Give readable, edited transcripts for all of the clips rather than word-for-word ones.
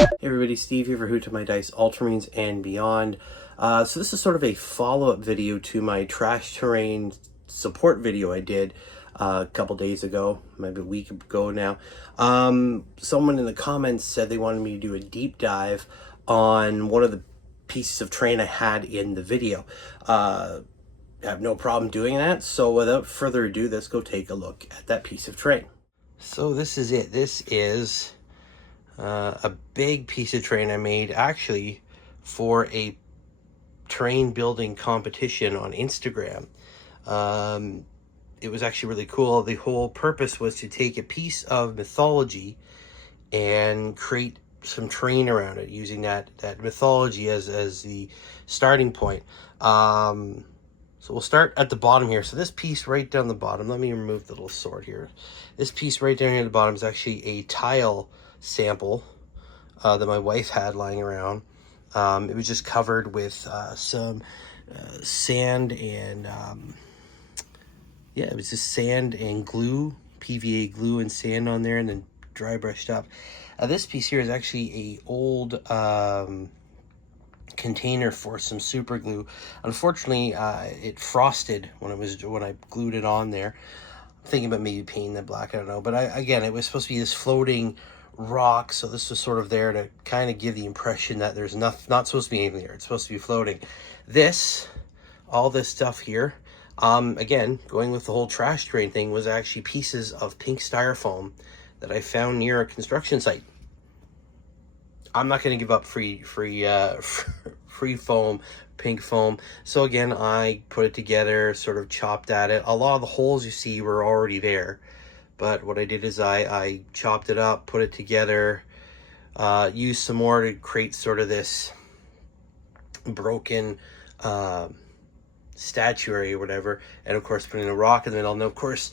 Hey everybody, Steve here for Who to My Dice Ultramarines and Beyond. So this is sort of a follow-up video to my trash terrain support video I did a couple days ago, maybe a week ago now. Someone in the comments said they wanted me to do a deep dive on one of the pieces of terrain I had in the video. I have no problem doing that, so without further ado, let's go take a look at that piece of terrain. So this is it. This is a big piece of terrain I made actually for a terrain building competition on Instagram. It was actually really cool. The whole purpose was to take a piece of mythology and create some terrain around it using that mythology as the starting point. So we'll start at the bottom here. So this piece right down the bottom, let me remove the little sword here. This piece right down here at the bottom is actually a tile sample that my wife had lying around. It was just covered with some sand and yeah, it was just sand and glue, PVA glue and sand on there, and then dry brushed up. This piece here is actually a old container for some super glue. Unfortunately, it frosted when I glued it on there. I'm thinking about maybe painting that black, I don't know. But again, it was supposed to be this floating rock, so this was sort of there to kind of give the impression that there's not supposed to be anything there. It's supposed to be floating. All this stuff here, again, going with the whole trash drain thing, was actually pieces of pink styrofoam that I found near a construction site. I'm not going to give up free foam, pink foam. So again, I put it together, sort of chopped at it. A lot of the holes you see were already there. But what I did is I chopped it up, put it together, used some more to create sort of this broken statuary or whatever. And of course, putting a rock in the middle. And of course,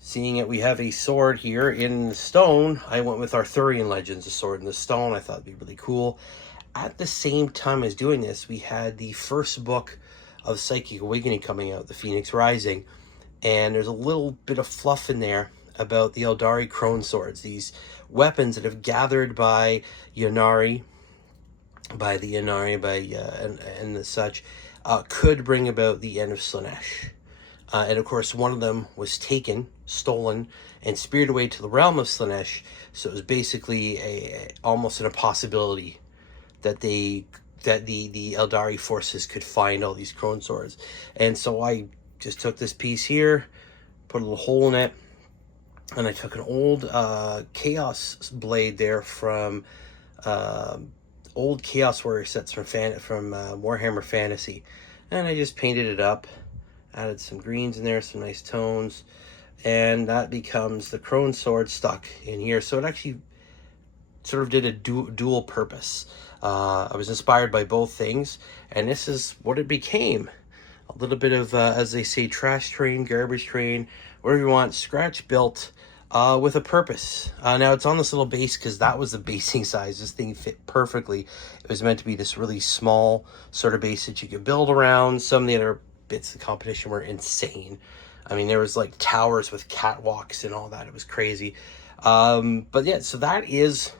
seeing it, we have a sword here in the stone. I went with Arthurian Legends, a sword in the stone. I thought it'd be really cool. At the same time as doing this, we had the first book of Psychic Awakening coming out, The Phoenix Rising. And there's a little bit of fluff in there about the Eldari Crone Swords, these weapons that have gathered by Ynnari, and the such, could bring about the end of Slaanesh. And of course, one of them was taken, stolen, and speared away to the realm of Slaanesh. So it was basically almost an impossibility that the Eldari forces could find all these Crone Swords. And so I just took this piece here, put a little hole in it, and I took an old Chaos blade there from old Chaos Warrior sets from Warhammer Fantasy, and I just painted it up, added some greens in there, some nice tones, and that becomes the Crone Sword stuck in here. So it actually sort of did a dual purpose. I was inspired by both things, and this is what it became. A little bit of, as they say, trash train, garbage train, whatever you want, scratch built with a purpose. Now it's on this little base because that was the basing size. This thing fit perfectly. It was meant to be this really small sort of base that you could build around. Some of the other bits of the competition were insane. I mean, there was like towers with catwalks and all that. It was crazy. But yeah, so that is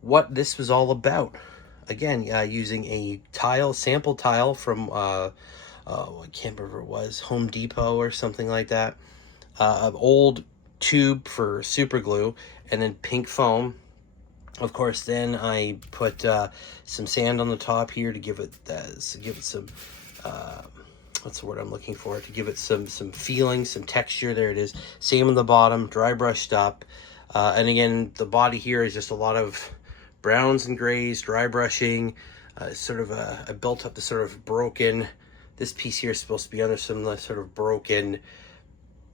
what this was all about. Again, using a sample tile from, I can't remember what it was, Home Depot or something like that. An old tube for super glue, and then pink foam. Of course, then I put some sand on the top here to give it some, what's the word I'm looking for? To give it some feeling, some texture. There it is. Same on the bottom, dry brushed up. And again, the body here is just a lot of browns and grays, dry brushing, I built up the sort of broken, this piece here is supposed to be under some sort of broken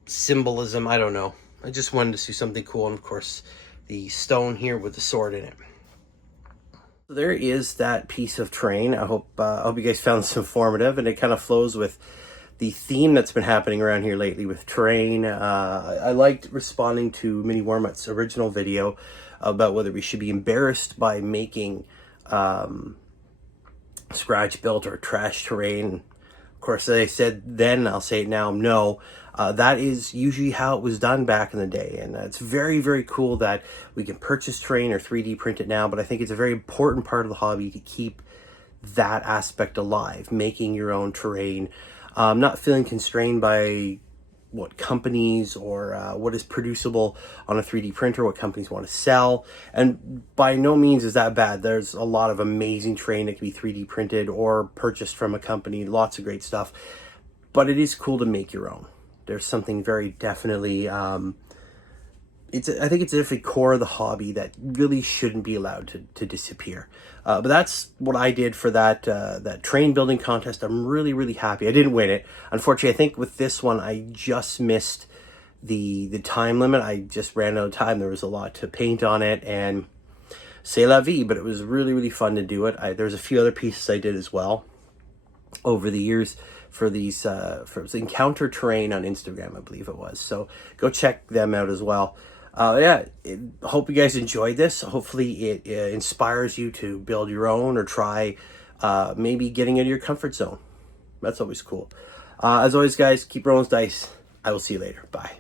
symbolism, I don't know. I just wanted to see something cool, and of course, the stone here with the sword in it. There is that piece of terrain. I hope you guys found this informative, and it kind of flows with the theme that's been happening around here lately with terrain. I liked responding to Mini Warmutt's original video about whether we should be embarrassed by making scratch built or trash terrain. Of course, as I said then, I'll say it now, no. That is usually how it was done back in the day. And it's very, very cool that we can purchase terrain or 3D print it now. But I think it's a very important part of the hobby to keep that aspect alive, making your own terrain, not feeling constrained by what companies or what is producible on a 3D printer, what companies want to sell. And by no means is that bad. There's a lot of amazing terrain that can be 3D printed or purchased from a company, lots of great stuff. But it is cool to make your own. There's something very definitely, I think it's definitely core of the hobby that really shouldn't be allowed to disappear. But that's what I did for that terrain building contest. I'm really, really happy. I didn't win it. Unfortunately, I think with this one, I just missed the time limit. I just ran out of time. There was a lot to paint on it, and c'est la vie, but it was really, really fun to do it. There's a few other pieces I did as well over the years for these, for Encounter Terrain on Instagram, I believe it was. So go check them out as well. Hope you guys enjoyed this. Hopefully it inspires you to build your own or try maybe getting out of your comfort zone. That's always cool. As always, guys, keep rolling dice. I will see you later. Bye.